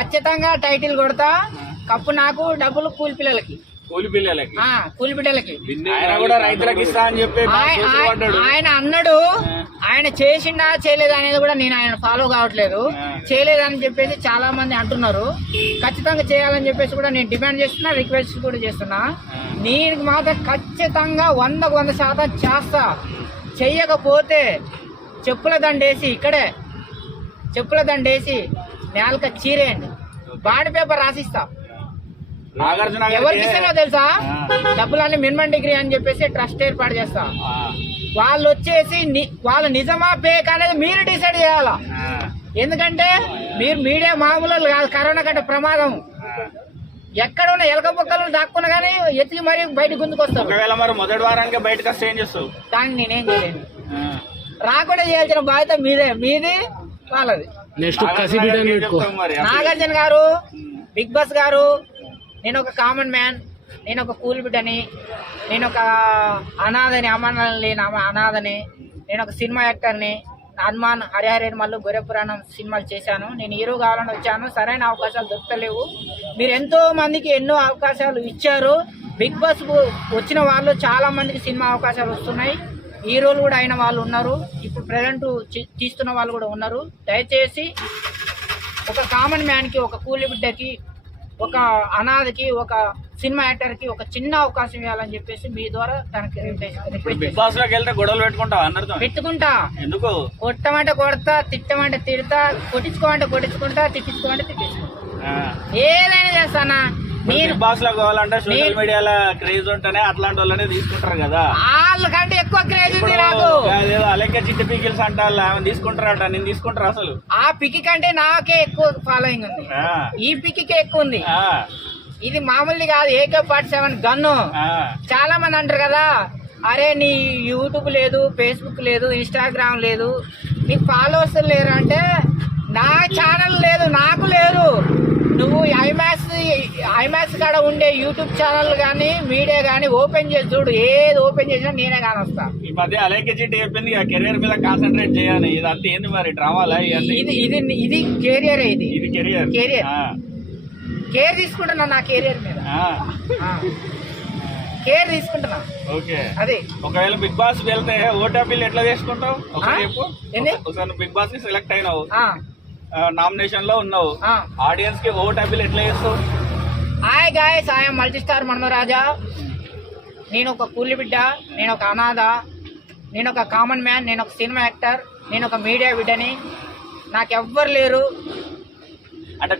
ఖచ్చితంగా టైటిల్ కొడతా. కప్పు నాకు, డబ్బులు కూలి పిల్లలకి. కూలి పిల్లలకి ఆయన కూడా రైతులకు ఇస్తా అని చెప్పి ఆయన అన్నాడు. ఆయన చేసిండా చేయలేదా అనేది కూడా నేను ఆయన ఫాలో కావట్లేదు. చేయలేదని చెప్పేసి చాలా మంది అంటున్నారు. ఖచ్చితంగా చేయాలని చెప్పేసి కూడా నేను డిమాండ్ చేస్తున్నా, రిక్వెస్ట్ కూడా చేస్తున్నా. నేను మాత్రం ఖచ్చితంగా 100% చేస్తా. చెయ్యకపోతే చెప్పుల దండేసి ఇక్కడే చెప్పుల దండేసి నేలక చీరేయండి, బాండ్ పేపర్ రాసిస్తా. ఎవరికి ఇస్తానో తెలుసా? డబ్బులన్నీ మినిమం డిగ్రీ అని చెప్పేసి ట్రస్ట్ ఏర్పాటు చేస్తా. వాళ్ళు వచ్చేసి వాళ్ళ నిజమా ఫేక్ అనేది మీరు డిసైడ్ చేయాలా. ఎందుకంటే మీరు మీడియా మామూలు కాదు, కరోనా కంటే ప్రమాదం. ఎక్కడ ఉన్న ఎలక పొక్కలు దాక్కున్నా కానీ ఎత్తికి మరీ బయటకు గుంజుకొస్తారు. మొదటి వారానికి బయటకు వస్తే ఏం చేస్తావు? దాన్ని నేనేం చేయలేను. రాకుండా చేయాల్సిన బాధ్యత మీది వాళ్ళది. నాగార్జున గారు, బిగ్ బాస్ గారు, నేను ఒక కామన్ మ్యాన్, నేను ఒక కూల్ బిడ్డని, నేను ఒక అనాథని, అనాథని, నేను ఒక సినిమా యాక్టర్ని. హనుమాన్, హరిహర మల్లు, గొర్రె పురాణం సినిమాలు చేశాను. నేను హీరో కావాలని వచ్చాను. సరైన అవకాశాలు దొరకలేవు. మీరు ఎంతో మందికి ఎన్నో అవకాశాలు ఇచ్చారు. బిగ్ బాస్ వచ్చిన వాళ్ళు చాలా మందికి సినిమా అవకాశాలు వస్తున్నాయి. హీరోలు కూడా అయిన వాళ్ళు ఉన్నారు. ఇప్పుడు ప్రజెంట్ తీస్తున్న వాళ్ళు కూడా ఉన్నారు. దయచేసి ఒక కామన్ మ్యాన్కి, ఒక కూలి బిడ్డకి, ఒక అనాథకి, ఒక సినిమా యాక్టర్కి ఒక చిన్న అవకాశం ఇవ్వాలని చెప్పేసి మీ ద్వారా తనకి పెట్టుకుంటా. ఎందుకు? కొట్టమంటే కొడతా, తిట్టమంటే తిడతా, కొట్టించుకోమంటే కొట్టించుకుంటా, తిట్టించుకోమంటే తిట్టించుకుంటా. ఏదైనా చేస్తానా. బిగ్ బాస్ లో కావాలంటే సోషల్ మీడియాలో క్రేజ్ ఉంటేనే అట్లాంటి వాళ్ళనే తీసుకుంటారు కదా. వాళ్ళకంటే ఎక్కువ క్రేజ్ ఉంది నాకు. అలాగే చిట్టి పికిల్స్ అంటారు, తీసుకుంటారట. నేను తీసుకుంటారు అసలు. ఆ పికి కంటే నాకే ఎక్కువ ఫాలోయింగ్ ఉంది. ఈ పికికే ఎక్కువ ఉంది. ఇది మామూలు కాదు. AK-47 gun. చాలా మంది అంటారు కదా, అరే నీ యూట్యూబ్ లేదు, ఫేస్బుక్ లేదు, ఇన్స్టాగ్రామ్ లేదు, నీకు ఫాలోవర్స్ లేరు అంటే, నా ఛానల్ లేదు, నాకు లేరు. నువ్వు ఐమాక్స్ కాడ ఉండే యూట్యూబ్ ఛానల్ కానీ మీడియా కానీ ఓపెన్ చేసి చూడు. ఏది ఓపెన్ చేసినా నేనే కానొస్తా. ఈ మధ్య అలాగే చిట్టి చెప్పింది కెరీర్ మీద కాన్సన్ట్రేట్ చేయాలి. ఇదంతా ఏంది మరి, డ్రామాలా? ఇది కెరియర్. ఇది కెరియర్. కేర్ తీసుకుంటున్నా నా కెరియర్ మీద. కేర్ తీసుకుంటున్నా. ఓకే. అదే ఒకవేళ బిగ్ బాస్ వెళ్తే ఓటాపిల్ ఎట్లా చేసుకుంటావు? ఒకసారి బిగ్ బాస్ కి సెలెక్ట్ అయినావు, నామినేషన్ లో ఉన్నావు, ఆడియన్స్ కి ఓటాపిల్ ఎట్లా చేస్తావు? Hi guys, I am multistar Manoraja. నేను ఒక కూలి బిడ్డ, నేను ఒక అనాథ, నేను ఒక కామన్ మ్యాన్, నేను ఒక సినిమా యాక్టర్, నేను ఒక మీడియా బిడ్డని. నాకెవ్వరు లేరు.